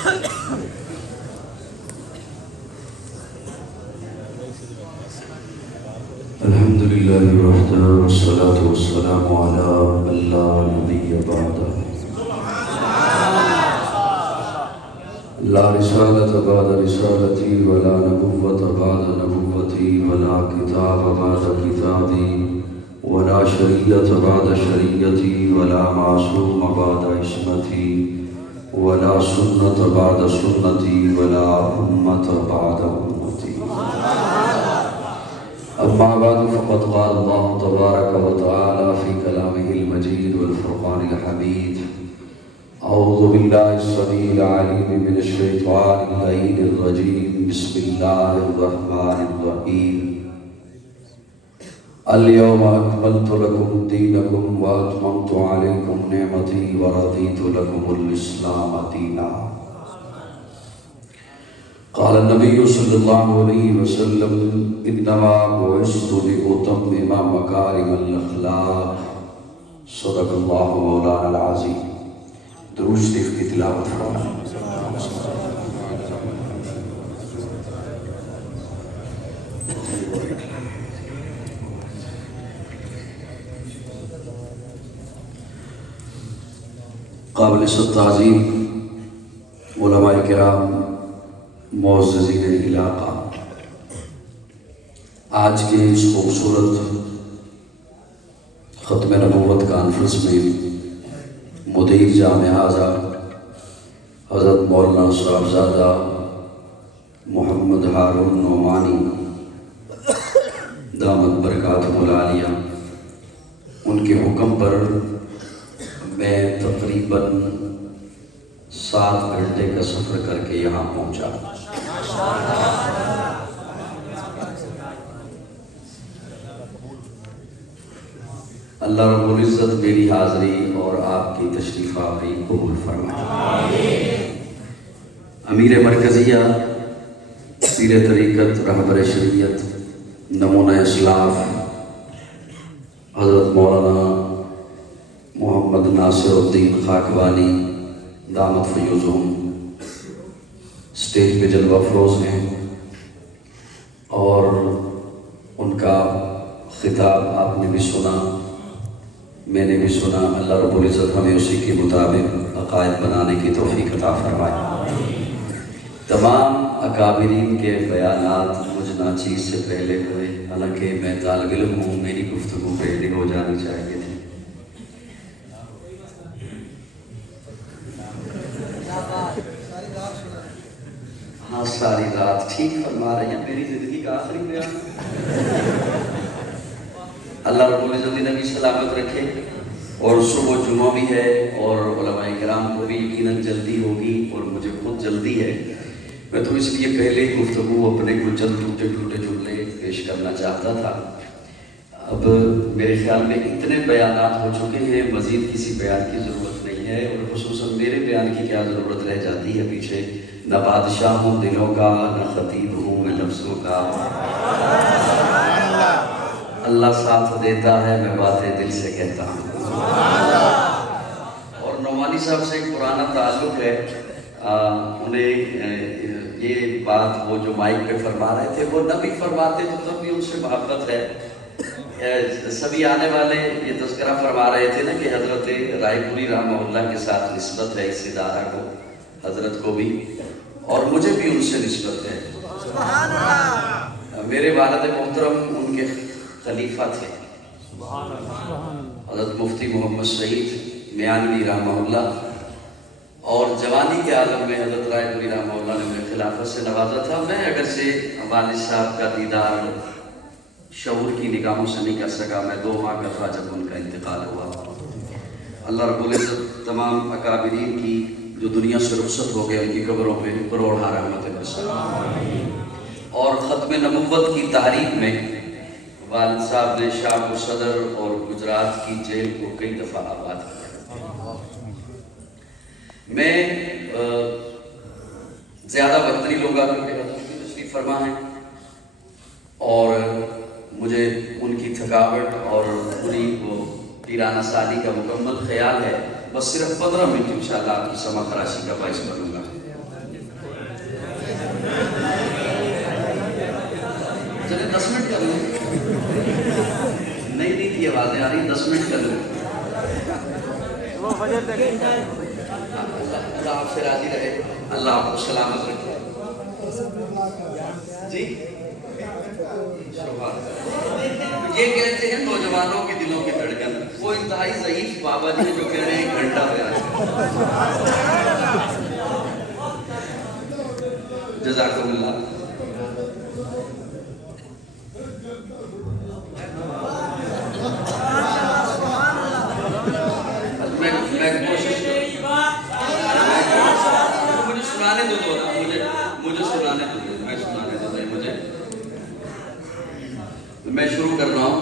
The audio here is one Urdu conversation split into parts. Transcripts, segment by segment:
الحمد لله وحده والصلاة والسلام على من لا نبي بعده لا رسالة بعد رسالتي ولا نبوة بعد نبوتي ولا كتاب بعد كتابي ولا شريعة بعد شريعتي ولا معصوم بعد عصمتي ولا سنة بعد سنتي ولا أمة بعد أمتي. أما بعد فقد قال الله تبارك وتعالى في كلامه المجيد والفرقان الحميد: أعوذ بالله السميع العليم من الشيطان اللعين الرجيم. بسم الله الرحمن الرحيم. اليوم أكملت لكم دينكم وأتممت عليكم نعمتي ورضيت لكم الإسلام دينا. قال النبي صلى الله عليه وسلم: إنما بعثت لأتمم مكارم الأخلاق. صدق الله مولانا العظيم. درود شریف کی تلاوت فرمائیں. قابل تعظیم علماء کرام، معززین علاقہ، آج کے اس خوبصورت ختم نبوت کانفرنس میں مدیر جامعہ اعظم حضرت مولانا صاحبزادہ محمد ہارون نعمانی دامت برکاتہ العالیہ، ان کے حکم پر میں تقریباً 7 گھنٹے کا سفر کر کے یہاں پہنچا. اللہ رب العزت میری حاضری اور آپ کی تشریف آوری قبول فرمائے. امیر مرکزیہ، پیر طریقت، رہبر شریعت، نمونہ اسلاف حضرت مولانا محمد ناصر الدین خاکوانی دامت فیوزہم اسٹیج پہ جلوہ افروز ہیں، اور ان کا خطاب آپ نے بھی سنا، میں نے بھی سنا. اللہ رب العزت ہمیں اسی کے مطابق عقائد بنانے کی توفیق عطا فرمائے. تمام اکابرین کے بیانات مجھ ناچیز سے پہلے ہوئے، حالانکہ میں طالب علم ہوں، میری گفتگو پہلے ہو جانی چاہیے تھی. ہاں، ساری رات ٹھیک فرما رہے ہیں، میری زندگی کا آخری بیان. اللہ رب العزت نبی سلامت رکھے. اور صبح جمعہ بھی ہے اور علماء کرام کو بھی یقیناً جلدی ہوگی اور مجھے خود جلدی ہے. میں تو اس لیے پہلے ہی گفتگو اپنے کچھ چند ٹوٹے جملے پیش کرنا چاہتا تھا. اب میرے خیال میں اتنے بیانات ہو چکے ہیں، مزید کسی بیان کی ضرورت نہیں ہے، اور خصوصاً میرے بیان کی کیا ضرورت رہ جاتی ہے پیچھے. نہ بادشاہ ہوں دلوں کا، نہ خطیب ہوں میں لفظوں کا. اللہ ساتھ دیتا ہے، میں باتیں دل سے کہتا ہوں. اور نعمانی صاحب سے ایک پرانا تعلق ہے. انہیں یہ بات وہ جو مائک پہ فرما رہے تھے وہ نہ بھی فرماتے تو تب بھی ان سے محبت ہے. سبھی آنے والے یہ تذکرہ فرما رہے تھے نا کہ حضرت رائے پوری رحمہ اللہ کے ساتھ نسبت ہے اس ادارہ کو، حضرت کو بھی، اور مجھے بھی ان سے نسبت ہے. میرے والد محترم ان کے خلیفہ تھے، حضرت مفتی محمد سعید میانوی رحمہ اللہ، اور جوانی کے عالم میں حضرت رائے پوری رحمہ اللہ نے مجھے خلافت سے نوازا تھا. میں اگرچہ والد صاحب کا دیدار شعور کی نگاہوں سے نہیں کر سکا، میں 2 ماہ کا تھا جب ان کا انتقال ہوا. اللہ رب العزت تمام اکابرین کی جو دنیا سے رخصت ہو گئے ان کی قبروں پہ کروڑہ رحمت برسائے. اور ختم نبوت کی تحریک میں والد صاحب نے شاہ کو صدر اور گجرات کی جیل کو کئی دفعہ آباد کیا. میں زیادہ وقت نہیں لوں گا کیونکہ حضرت کی تشریف فرما ہے، اور مجھے ان کی تھکاوٹ اور پوری وہ پیرانہ سالی کا مکمل خیال ہے. بس صرف 15 منٹ انشاءاللہ آپ کی سما خراشی کا باعث بنوں گا. 10 منٹ کر لوں؟ نہیں تھی آوازیں آ رہی، 10 منٹ کر لوں؟ اللہ آپ سے راضی رہے، اللہ آپ کو سلامت رکھے۔ جی یہ کہتے ہیں نوجوانوں کے دلوں کی دھڑکن، وہ انتہائی ضعیف بابا جی جو کہہ رہے ہیں 1 گھنٹہ ہو گیا۔ جزاکم اللہ۔ میں کوشش مجھے سنانے دو، مجھے سنانے دو، میں شروع کر رہا ہوں،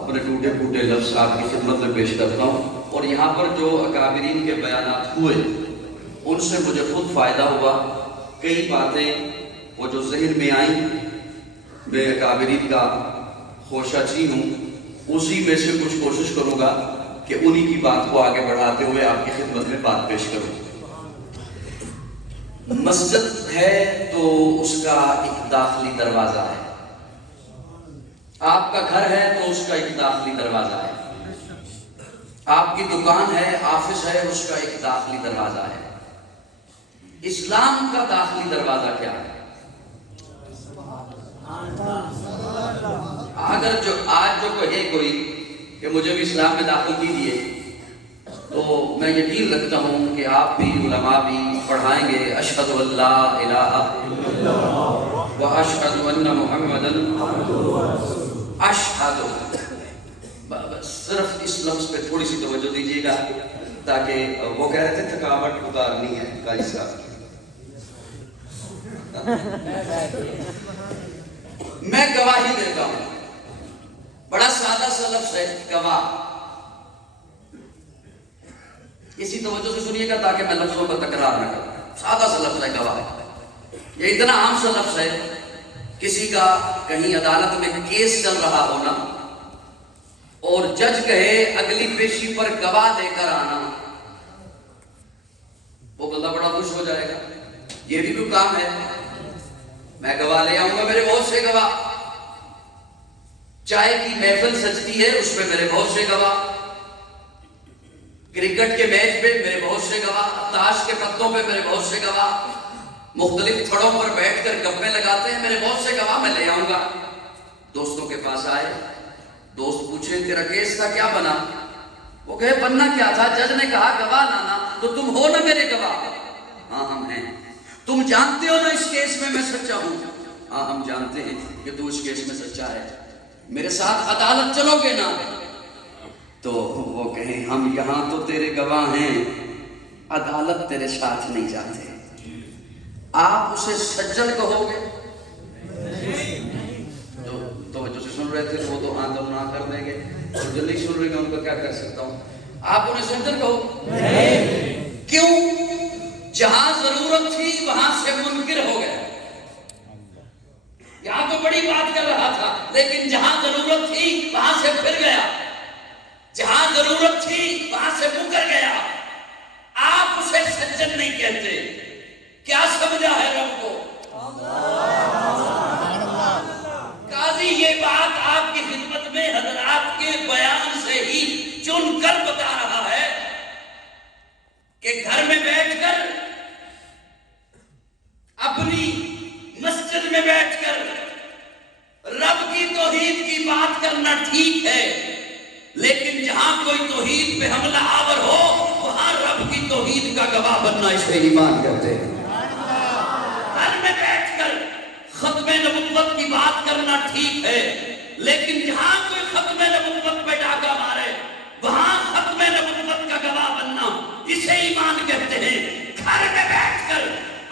اپنے ٹوٹے پھوٹے لفظ آپ کی خدمت میں پیش کرتا ہوں، اور یہاں پر جو اکابرین کے بیانات ہوئے ان سے مجھے خود فائدہ ہوا۔ کئی باتیں وہ جو ذہن میں آئیں، میں اکابرین کا خوشہ چی ہوں، اسی میں سے کچھ کوشش کروں گا کہ انہی کی بات کو آگے بڑھاتے ہوئے آپ کی خدمت میں بات پیش کروں۔ مسجد ہے تو اس کا ایک داخلی دروازہ ہے، آپ کا گھر ہے تو اس کا ایک داخلی دروازہ ہے، آپ کی دکان ہے، آفس ہے، اس کا ایک داخلی دروازہ ہے۔ اسلام کا داخلی دروازہ کیا ہے؟ اگر آج جو کہے کوئی کہ مجھے بھی اسلام میں داخل کیجیے، تو میں یقین رکھتا ہوں کہ آپ بھی، علماء بھی پڑھائیں گے اشہد ان لا الہ الا اللہ و اشہد ان محمدا اشہد۔ صرف اس لفظ پہ تھوڑی سی توجہ دیجیے گا، تاکہ وہ کہہ رہے تھے تھکاوٹ اتارنی ہے قاری صاحب۔ میں گواہی دیتا ہوں، بڑا سادہ سا لفظ ہے گواہ، اسی توجہ سے سنیے گا تاکہ میں لفظوں کا تکرار نہ کروں۔ سادہ سا لفظ ہے گواہ، یہ اتنا عام سا لفظ ہے، کسی کا کہیں عدالت میں کیس چل رہا ہونا اور جج کہے اگلی پیشی پر گواہ لے کر آنا، وہ بندہ بڑا خوش ہو جائے گا، یہ بھی کوئی کام ہے، میں گواہ لے آؤں گا، میرے بہت سے گواہ۔ چائے کی محفل سجتی ہے، اس میں میرے بہت سے گواہ، کرکٹ کے میچ پہ میرے بہت سے گواہ، تاش کے پتوں پہ میرے بہت سے گواہ، مختلف تھڑوں پر بیٹھ کر گپیں لگاتے ہیں، میرے بہت سے گواہ میں لے آؤں گا۔ دوستوں کے پاس آئے، دوست پوچھے تیرا کیس تھا کیا بنا؟ وہ کہے بننا کیا تھا، جج نے کہا گواہ لانا، تو تم ہو نا میرے گواہ؟ ہاں ہم ہیں۔ تم جانتے ہو نا اس کیس میں سچا ہوں؟ ہاں ہم جانتے ہیں کہ تو اس کیس میں سچا ہے، میرے ساتھ عدالت چلو گے نا؟ تو وہ کہیں ہم یہاں تو تیرے گواہ ہیں، عدالت تیرے ساتھ نہیں جاتے۔ آپ اسے سجن کہو گے؟ تو جو سن رہے تھے وہ تو ہاں تو نہ کر دیں گے، اور جو نہیں سن رہے گے ان کو کیا کر سکتا ہوں؟ آپ انہیں سجن کہو؟ کیوں؟ جہاں ضرورت تھی وہاں سے منکر ہو گیا، یہاں تو بڑی بات کر رہا تھا لیکن جہاں ضرورت تھی وہاں سے پھر گیا، جہاں ضرورت تھی وہاں سے مکر گیا۔ آپ اسے سجن نہیں کہتے، کیا سمجھا ہے رب کو؟ قاضی یہ بات آپ کی خدمت میں حضرات کے بیان سے ہی چن کر بتا رہا ہے کہ گھر میں بیٹھ کر، اپنی مسجد میں بیٹھ کر رب کی توحید کی بات کرنا ٹھیک ہے، لیکن جہاں کوئی توحید پہ حملہ آور ہو وہاں رب کی توحید کا گواہ بننا اسے ایمان کہتے ہیں۔ گھر میں بیٹھ کر ختم نبوت کی بات کرنا ٹھیک ہے، لیکن جہاں کوئی ختم نبوت پہ ڈاکہ مارے وہاں ختم نبوت کا گواہ بننا اسے ایمان کہتے ہیں۔ گھر میں بیٹھ کر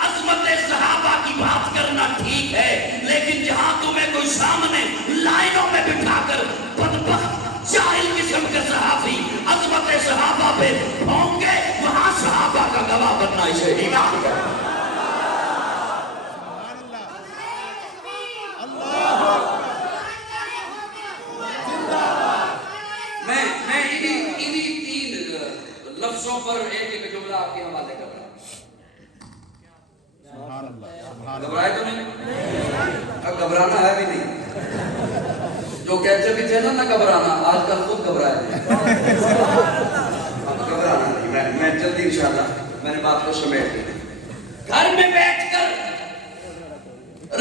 عظمت صحابہ کی بات کرنا ٹھیک ہے، لیکن جہاں تمہیں کوئی سامنے لائنوں میں بٹھا کر بدبخت جاہل قسم کے صحابی عظمت صحابہ پہ ہوں گے وہاں صحابہ کا گواہ بننا اسے ایمان کہتے ہیں۔ میں انہی 3 لفظوں پر ایک جملہ آپ کے حوالے کر رہا ہوں۔ گھبرائے تو نہیں؟ اب گھبرانا ہے بھی نہیں۔ کہتے بھی تھے نہ گھبرانا، آج کل خود گھبرائے گھبرانا نہیں، میں جلدی انشاءاللہ میں نے بات کو سمیٹ لی۔ گھر میں بیٹھ کر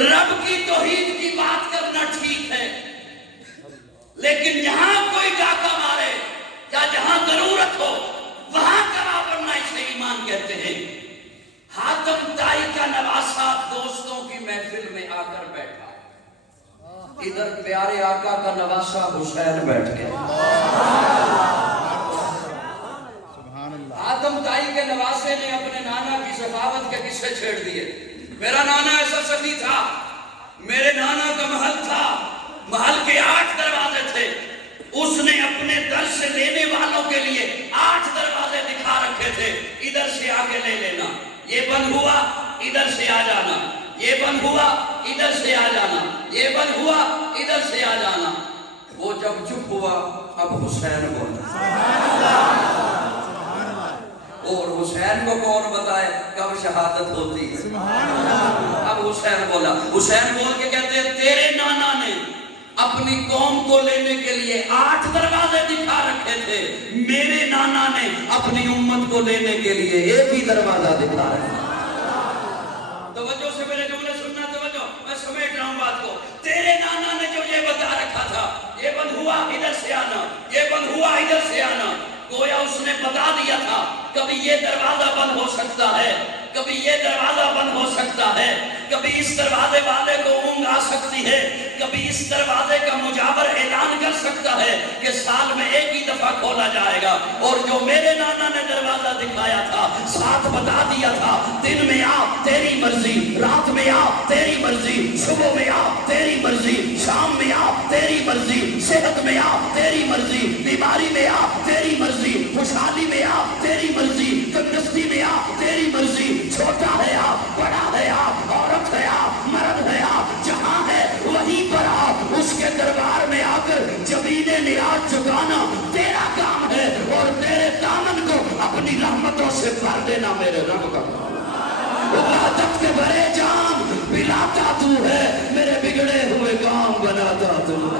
رب کی توحید کی بات کرنا ٹھیک ہے، لیکن جہاں کوئی ڈاکہ مارے یا جہاں ضرورت ہو وہاں کڑا بننا اسے ایمان کہتے ہیں۔ حاتم طائی کا نواسہ دوستوں کی محفل میں آ کر بیٹھا، ادھر پیارے آقا کا نواسہ حسین بیٹھ گیا۔ حاتم طائی کے نواسے نے اپنے نانا کی سخاوت کے قصے چھیڑ دیے۔ میرا نانا ایسا سخی تھا، میرے نانا کا محل تھا، محل کے 8 دروازے تھے، اس نے اپنے در سے لینے والوں کے لیے 8 دروازے دکھا رکھے تھے، ادھر سے آگے لے لینا، یہ بند ہوا ادھر سے آ جانا، یہ بند ہوا ادھر سے آ جانا، یہ بند ہوا ادھر سے آ جانا۔ وہ جب چپ ہوا اب حسین بولا، اور حسین کو کون بتائے کب شہادت ہوتی ہے۔ اب حسین بولا، حسین بول کے کہتے ہیں تیرے نانا نے اپنی قوم کو لینے کے لیے 8 دروازے دکھا رکھے تھے، میرے نانا نے اپنی امت کو لینے کے لیے ایک ہی دروازہ دکھا رکھا۔ توجہ سے میرے جملے سننا، توجہ، میں سمیٹ رہا ہوں بات کو۔ تیرے نانا نے جو یہ بتا رکھا تھا، یہ بند ہوا ادھر سے آنا، یہ بند ہوا ادھر سے آنا، گویا اس نے بتا دیا تھا کبھی یہ دروازہ بند ہو سکتا ہے، کبھی یہ دروازہ بند ہو سکتا ہے، کبھی اس دروازے والے کو اونگ آ سکتی ہے، کبھی اس دروازے کا مجاور اعلان کر سکتا ہے کہ سال میں ایک ہی دفعہ کھولا جائے گا۔ اور جو میرے نانا نے دروازہ دکھایا تھا، ساتھ بتا دیا تھا دن میں آ تیری مرضی، رات میں آ تیری مرضی، صبح میں آ تیری مرضی، شام میں آ تیری مرضی، صحت میں آ تیری مرضی، بیماری میں آ تیری مرضی، خوشحالی میں آ تیری مرضی، تندرستی میں آ تیری مرضی، چھوٹا ہے آ بڑا ہے آ عورت ہے آ مرد ہے آ، جہاں ہے وہیں پر آ، اس کے دربار میں آ کر جبین نیاز چکانا تیرا کام ہے، اور تیرے دامن کو اپنی رحمتوں سے بھر دینا میرے رب کا کام۔ عبادت کے بھرے جام پلاتا تو ہے، میرے بگڑے ہوئے کام بناتا تو ہے۔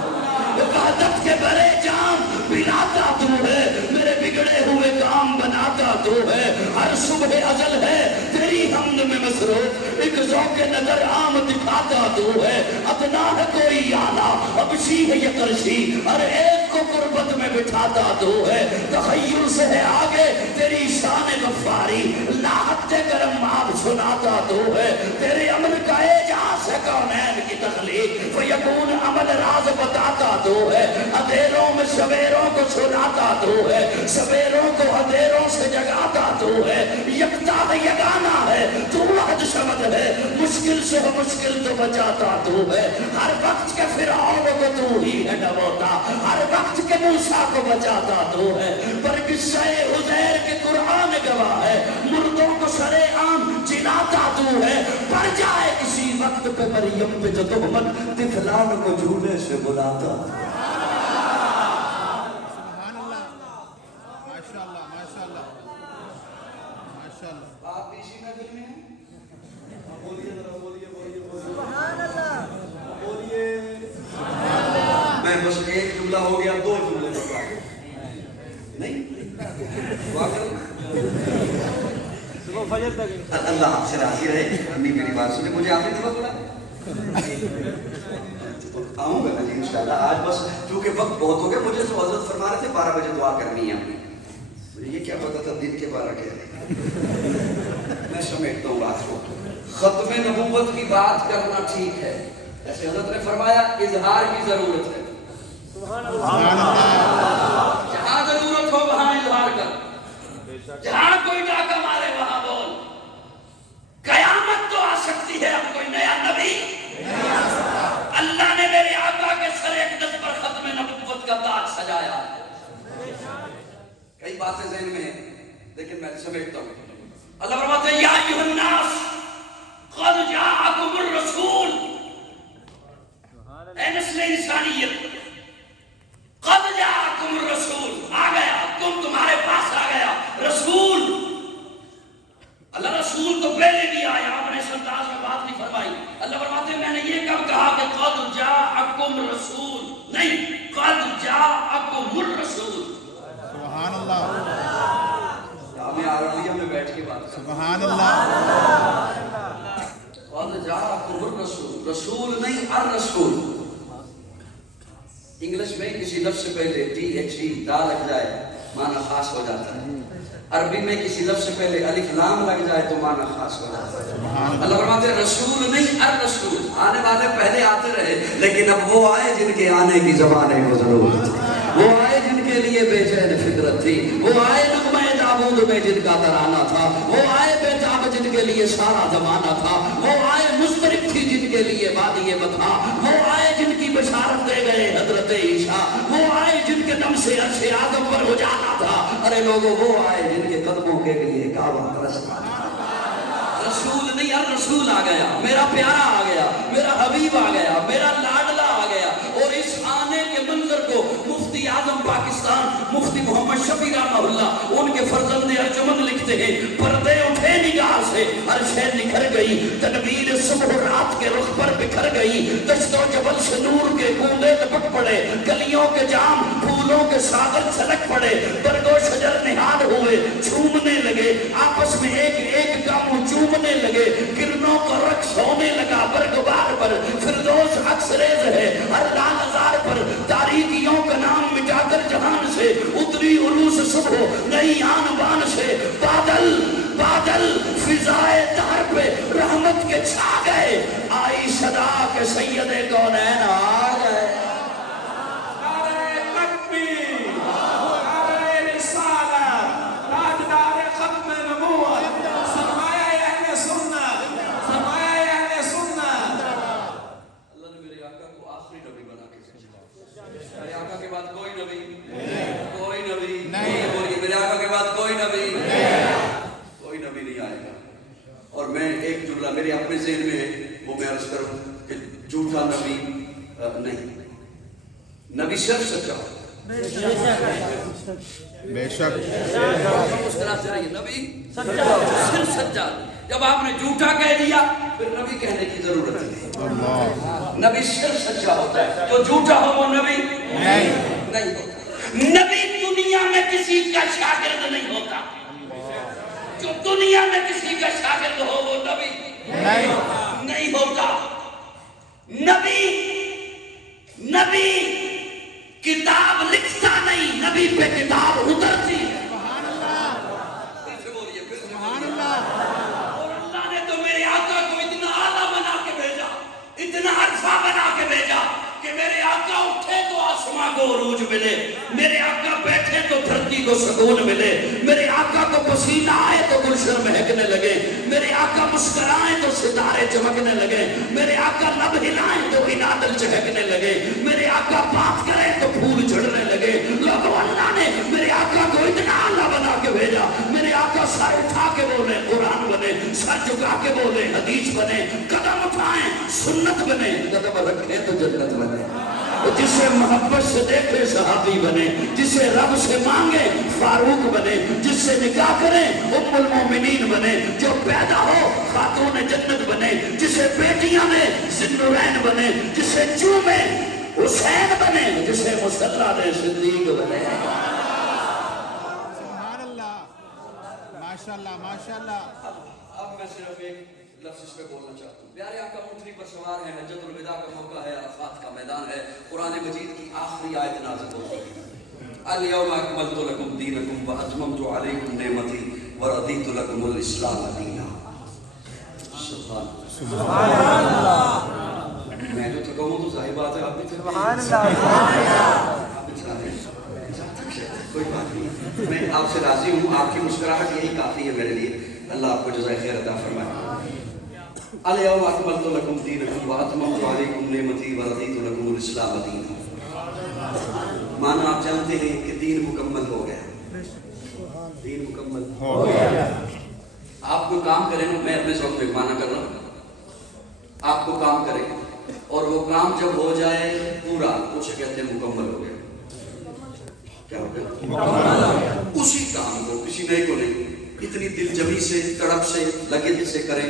عبادت کے بھرے جام پلاتا تو ہے، میرے بگڑے ہوئے کام بناتا تو ہے۔ ہر صبح ازل ہے تیری حمد میں مصروف، ایک ذوق نظر عام دکھاتا تو ہے۔ ادنا ہے کوئی آلہ ابشی ہے یکرشی، ہر ایک کو قربت میں بٹھاتا تو ہے۔ تخیل سے ہے آگے تیری شان غفاری، لاحت کرم آپ سناتا تو ہے۔ تیرے عمل کا اعجاز ہے کونین کی تخلیق، فیکون عمل راز بتاتا تو ہے۔ اندھیروں میں سویروں کو سناتا تو ہے، سویروں کو اندھیروں سے جگاتا تو ہے۔ یکتا ہے یگانا ہے تو وحد شمد ہے، مشکل سے ہو مشکل تو بچاتا تو ہے۔ ہر وقت کے فرعون کو تو ہی ہے ڈبوتا، ہر وقت کے موسیٰ کو بچاتا تو ہے۔ پر قصہ عزیر کے قرآن گواہ ہے، مردوں کو شرع عام جلاتا تو ہے۔ پڑ جائے کسی وقت پہ مریم پہ جو تہمت، طفلان کو جھولے سے بلاتا۔ آپ بھی اسی نظر میں ہیں؟ بولیے ذرا، بولیے بولیے بولیے۔ میں بس ایک جملہ ہو گیا، 2 جملے بتا نہیں اللہ آپ سے راضی رہے۔ امی میری بات سنے، مجھے آپ نے دعا بولا آؤں گا نا جی انشاءاللہ۔ آج بس چونکہ وقت بہت ہو گیا، مجھے تو حضرت فرما رہے تھے 12 بجے دعا کرنی ہے، مجھے یہ کیا پتا تھا دن کے 12 کہہ رہے۔ میں سمیٹتا ہوں بات کو۔ ختم نبوت کی بات کرنا ٹھیک ہے، ایسے حضرت نے فرمایا اظہار کی ضرورت ہے۔ جہاں ضرورت ہو وہاں اظہار کر، جہاں کوئی ڈاکہ مارے وہاں بول۔ قیامت تو آ سکتی ہے، اب کوئی نیا نبی اللہ نے میرے آقا کے سر اقدس پر ختم نبوت کا تاج سجایا۔ کئی باتیں ذہن میں ہیں لیکن میں سمیٹتا ہوں۔ اللہ فرماتے ہیں یا ایھا الناس قد جاءکم الرسول، اے نسل انسانیت، قد جاءکم الرسول، آ گیا، تمہارے پاس آ گیا رسول، ہمیں عربیہ میں بیٹھ کے بات کریں. سبحان اللہ. قَدْ جَاءَكُمُ الرَّسُولُ، رسول نہیں الرسول. انگلش میں کسی لفظ سے پہلے THE دا لگ جائے معنی خاص ہو جاتا ہے. عربی میں کسی لفظ سے پہلے الف لام لگ جائے تو معنی خاص ہو جاتا ہے. اللہ فرماتے ہیں رسول نہیں الرسول. آنے والے پہلے آتے رہے لیکن اب وہ آئے جن کے آنے کی زبانیں کو ضرورت تھی. وہ آئے جن کے لیے بے چین فکرت تھی. وہ آئے نغمہ داود میں جن کا ترانہ تھا. وہ آئے بے تاب جن کے لیے سارا زمانہ تھا. وہ آئے مضطرب تھی جن کے لیے وادی بتا. وہ آئے جن کی بشارت دے گئے حضرت عیسیٰ. وہ آئے جن کے دم سے عرش آدم پر ہو جانا تھا. ارے لوگوں وہ آئے جن کے قدموں کے لیے کعبہ ترسنا تھا. رسول نہیں الرسول آ گیا. میرا پیارا آ گیا. میرا حبیب آ گیا. میرا لاڈلا آ گیا. اور اس آنے کے منظر کو مفتی اعظم پاکستان مفتی محمد شفیع رحمہ اللہ ان کے فرزند ارجمند لکھتے ہیں پردے اٹھے نگاہ سے عرشیں نکھر گئی. تنویر صبح رات کے رخ پر بکھر گئی. دشت و جبل سے نور کے گونگے لپٹ پڑے. گلیوں کے جام پھولوں کے ساغر چھلک پڑے. برگ و شجر نہاد ہوئے جھومنے لگے. آپس میں ایک ایک کا منہ چومنے لگے. کرنوں کا رقص ہونے لگا برگ بار پر. فردوس عکس ریز ہے ہر لال ہزار پر. تاریکیوں کا نام مٹا کر جہان سے اتری عروس صبح نئی آن بان سے. بادل بادل فضائے دار پہ رحمت کے چھا گئے. آئی صدا کے سید کونین آ گئے. میرے اپنے ذہن میں ہے وہ میں عرض کروں کہ جھوٹا نبی نہیں. نبی صرف سچا بے شک اس طرح سے رہی. نبی صرف سچا. جب آپ نے جھوٹا کہہ دیا پھر نبی کہنے کی ضرورت نہیں. نبی صرف سچا ہوتا ہے. جو جھوٹا ہو وہ نبی نہیں ہوتا. نبی دنیا میں کسی کا شاگرد نہیں ہوتا. جو دنیا میں کسی کا شاگرد ہو وہ نبی نہیں ہوتا. نبی کتاب لکھتا نہیں. نبی پہ کتاب اترتی ہے. اور اللہ نے تو میرے آقا کو اتنا اعلیٰ بنا کے بھیجا, اتنا عرفہ بنا کے بھیجا کہ میرے آقا اٹھے تو آسمان کو عروج ملے. میرے آقا بیٹھے تو دھرتی کو سکون ملے. میرے آقا کو پسینہ آئے تو گلشن مہکنے لگے. میرے آقا مسکرائیں تو ستارے چمکنے لگے. میرے آقا لب ہلائیں تو بادل چہکنے لگے. میرے آقا بات کریں تو پھول جھڑنے لگے. لوگوں اللہ نے میرے آقا کو اتنا اعلیٰ بنا کے بھیجا. میرے آقا سر اٹھا کے بولے قرآن بنے, سر جھکا کے بولے حدیث بنے, قدم اٹھائیں سنت بنے, قدم رکھیں تو جنت بنے. جسے محبت سے دیکھے صحابی بنے, جسے رب سے مانگے فاروق بنے, جس سے نکاح کریں ام المومنین بنے, جو پیدا ہو خاتون جنت بنے, جسے بیٹیاں میں ذوالنورین بنے, جسے چومے حسین بنے, جسے مصطفیٰ نے صدیق بنے. سبحان اللہ. ماشاءاللہ ماشاءاللہ. اب میں صرف ایک لفظ اس پہ بولنا چاہتا ہوں. پیارے آقا اونٹنی پر سوار ہیں. حجۃ الوداع کا موقع ہے. عرفات کا میدان ہے. قرآن مجید کی آخری آیت نازل ہوئی. الیوم اکملت لکم دینکم واتممت علیکم نعمتی ورضیت لکم الاسلام دینا. سبحان اللہ. میں جو تھکا ہوں تو ظاہر بات ہے آپ بھی تھکے. سبحان اللہ. کوئی بات نہیں, میں آپ سے راضی ہوں. آپ کی مسکراہٹ یہی کافی ہے میرے لیے. اللہ آپ کو جزائے خیر عطا فرمائے. الیوم اکملت لکم دینکم واتممت علیکم نعمتی ورضیت لکم الاسلام دینا. مانا آپ جانتے ہیں کہ دین مکمل ہو گیا. دین مکمل ہو گیا. آپ کوئی کام کریں, میں اپنے ذوق پہ مانا کر رہا ہوں, آپ کو کام کریں اور وہ کام جب ہو جائے پورا اسے کہتے ہیں مکمل ہو گیا. کیا ہو گیا؟ اسی کام کو, کسی نئے کو نہیں, اتنی دل جمی سے تڑپ سے لگن سے کریں.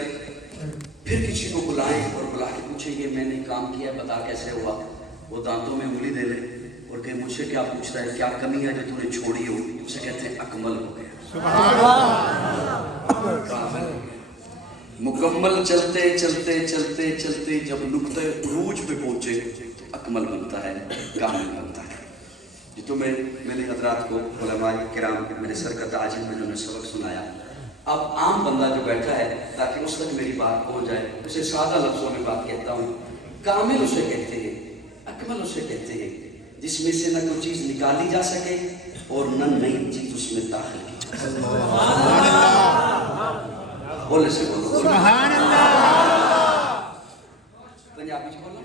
پھر کسی کو بلائیں اور بلا کے پوچھیں یہ میں نے کام کیا بتا کیسے ہوا. وہ دانتوں میں انگلی دے لے, اور کہ مجھ سے کیا پوچھتا ہے کیا کمی ہے جو تم نے چھوڑی ہو؟ اسے کہتے ہیں اکمل ہو گیا، مکمل چلتے چلتے چلتے چلتے جب نقطۂ عروج پہ پہنچے اکمل بنتا ہے، کامل بنتا ہے۔ جو تو میرے حضرات کو علماء کرام میرے سر کا تاج ہیں، انہوں نے سبق سنایا۔ اب عام بندہ جو بیٹھا ہے تاکہ اس تک میری بات پہنچ جائے، اسے سادہ لفظوں میں بات کہتا ہوں۔ کامل اسے کہتے ہیں، اکمل اسے کہتے ہیں جس میں سے نہ کوئی چیز نکالی جا سکے اور نہ نئی چیز اس میں داخل کی جا سکے۔ بولے سے بولو سبحان اللہ، پنجابی چ بولو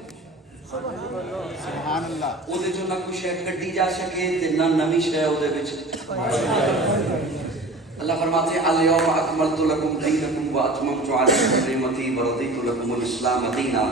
سبحان اللہ، وہ جو نہ کوئی شے کڈی جا سکے تے نہ نویں شے او دے وچ۔ اللہ فرماتے ہیں الیوم اکملت لکم دینکم واتممت علیکم نعمتی ورضیت لکم الاسلام دینا۔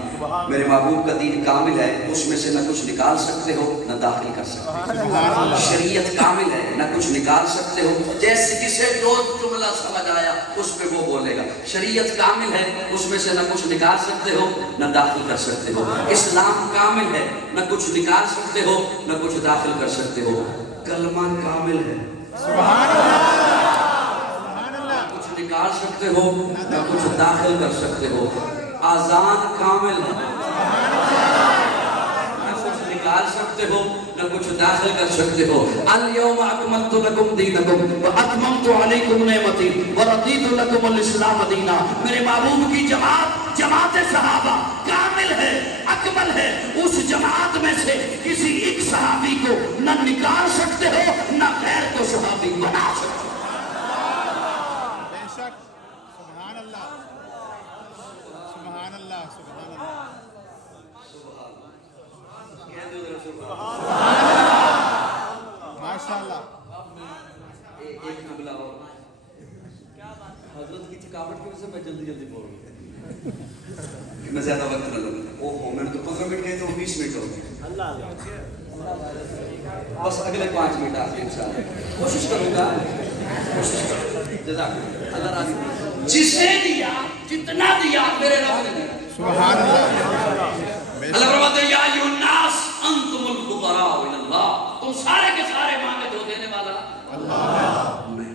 میرے محبوب کا دین کامل ہے، اس میں سے نہ کچھ نکال سکتے ہو نہ داخل کر سکتے ہو۔ شریعت کامل ہے، نہ کچھ نکال سکتے ہو، جیسے جسے جو جملہ سمجھ آیا اس پہ وہ بولے گا۔ شریعت کامل ہے، اس میں سے نہ کچھ نکال سکتے ہو نہ داخل کر سکتے ہو۔ اسلام کامل ہے، نہ کچھ نکال سکتے ہو نہ کچھ داخل کر سکتے ہو۔ کلمہ کامل ہے، سبحان اللہ، نکال سکتے ہو نہ کچھ داخل کر سکتے ہو۔ آذان کامل ہے، نہ کچھ نکال سکتے ہو نہ کچھ داخل کر سکتے ہو۔ الیوم اکملت لکم دینکم واتممت علیکم نعمتی ورضیت لکم الاسلام دینا۔ میرے محبوب کی جماعت صحابہ کامل ہے، اکمل ہے۔ اس جماعت میں سے کسی ایک صحابی کو نہ نکال سکتے ہو نہ غیر کو صحابی بنا سکتے ہو۔ سبحان اللہ، سبحان اللہ، سبحان اللہ، ماشاء اللہ۔ ایک جملہ اور، حضرت کی تھکاوٹ کی وجہ سے میں جلدی جلدی بول رہا ہوں کہ میں زیادہ وقت نہ لوں۔ اوہو میں نے تو 15 منٹ کہے تو 20 منٹ ہو گئے، بس اگلے 5 منٹ آپ انشاءاللہ کوشش کروں گا، کوشش کروں گا۔ جزاک اللہ راضی۔ جسے دیا جتنا دیا میرے رب نے دیا۔ سبحان اللہ، اللہ فرماتے ہیں یا ایھا الناس انتم الفقراء الی اللہ، تم سارے کے سارے مانگے تو دینے والا اللہ میں،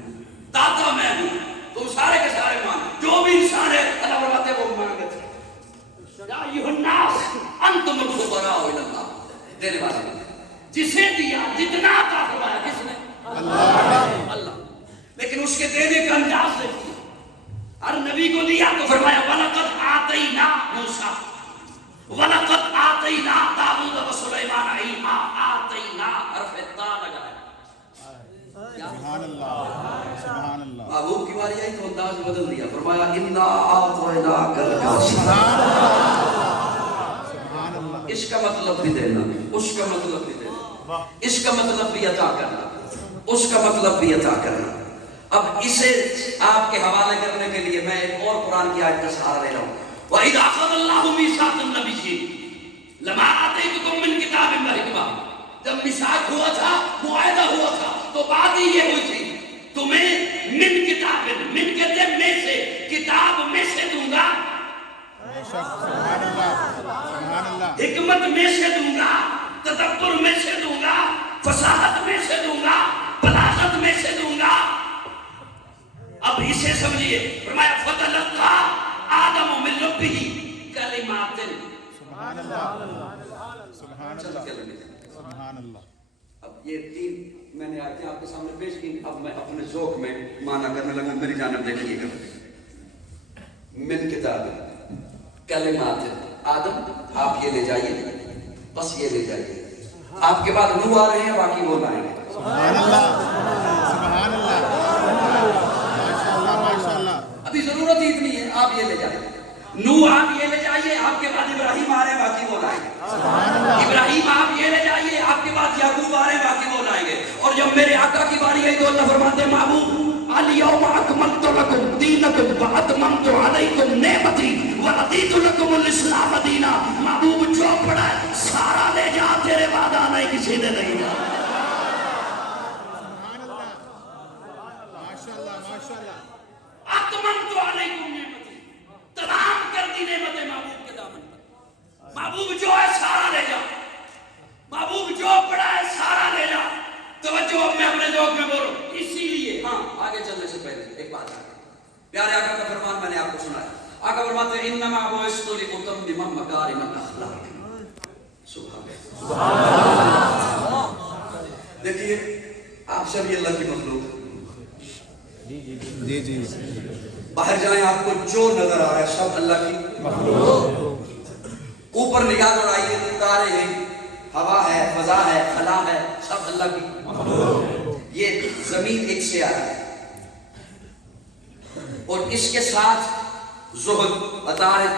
داتا میں ہوں، تم سارے کے سارے مانگے، جو بھی انسان ہے اللہ فرماتے ہیں وہ مانگے تھے۔ یا ایھا الناس انتم الفقراء الی اللہ، دینے والا جسے دیا جتنا عطا فرمایا کس نے؟ اللہ۔ لیکن اس کے دینے کا انداز دیکھیے، ہر نبی کو دیا تو فرمایا وَلَقَدْ آتَيْنَا مُوسَىٰ وَلَقَدْ آتَيْنَا دَاوُودَ وَسُلَيْمَانَ عِلْمًا، آتَيْنَا حرف تا لگایا۔ سبحان اللہ، سبحان اللہ، محبوب کی باری آئی تو انداز بدل دیا، فرمایا اِنَّا أَعْطَيْنَاكَ الْكَوْثَرَ۔ سبحان اللہ، اس کا مطلب بھی دینا، اس کا مطلب بھی دینا، اس کا مطلب بھی عطا کرنا، اس کا مطلب بھی عطا کرنا۔ اب اسے آپ کے حوالے کرنے کے لیے میں ایک اور قرآن کی آیت کا سہارا لے رہا ہوں۔ وَإِذْ أَخَذَ اللَّهُ مِيثَاقَ النَّبِيِّينَ لَمَا آتَيْتُكُم مِّن كِتَابٍ وَحِكْمَةٍ، جب میثاق ہوا تھا، معاہدہ ہوا تھا، تو بات ہی یہ ہوئی تھی تمہیں من کتاب، من کہتے ہیں میں سے، کتاب میں سے دوں گا، بے شک، سبحان اللہ، سبحان اللہ، حکمت میں سے دوں گا، تدبر میں سے دوں گا، فصاحت میں سے دوں گا، بلاغت میں سے دوں گا۔ اب اسے سمجھیے، فرمایا فَتَلَقَّىٰ آدَمُ مِن رَبِّهِ كَلِمَاتٍ، سبحان اللہ، سبحان اللہ، سبحان اللہ۔ اب یہ تین میں نے آیتیں آپ کے سامنے پیش کی، اب میں اپنے ذوق میں معنی کرنے لگا، میری جانب دیکھیے گا۔ من کتاب کلمات، آدم آپ یہ لے جائیے، بس یہ لے جائیے، آپ کے بعد نوح آ رہے ہیں، باقی وہ لائیں گے۔ سبحان اللہ، سبحان اللہ، ماشاء اللہ، ماشاء اللہ، ابھی ضرورت ہی اتنی ہے، آپ یہ لے جائیے، نوح آپ یہ لے جائیے، آپ کے بعد ابراہیم آ رہے ہیں، باقی وہ لائیں گے۔ ابراہیم آپ یہ لے جائیے، آپ کے بعد یعقوب آ رہے ہیں، باقی وہ لائیں گے۔ اور جب میرے آقا کی باری آئی تو اللہ فرماتے ہیں محبوب الیوم اکملت لکم دینکم واتممت علیکم نعمتی ورضیت لکم الاسلام دینا۔ محبوب جو پڑھا ہے سارا لے جا، تیرے بعد آنا ہی کسی نے نہیں ہے۔ سبحان اللہ، ماشاء اللہ، ماشاء اللہ، اتممت علیکم نعمتی، تمام کر دی نعمتیں محبوب کے دامن پر۔ محبوب جو ہے سارا لے جا، محبوب جو پڑھا ہے پیارے آقا کا فرمان میں نے آپ کو سنایا. آقا فرماتے ہیں انما بعثت لاتمم مکارم الاخلاق. سبحان اللہ. دیکھیے آپ سب یہ اللہ کی مخلوق. جی جی باہر جائیں آپ کو جو نظر آ رہا ہے سب اللہ کی مخلوق. اوپر نگاہ دوڑائیے تارے ہیں، ہوا ہے، فضا ہے، خلا ہے، سب اللہ کی مخلوق. یہ زمین ایک سے آیا ہے اور اس کے ساتھ زہد، عطارد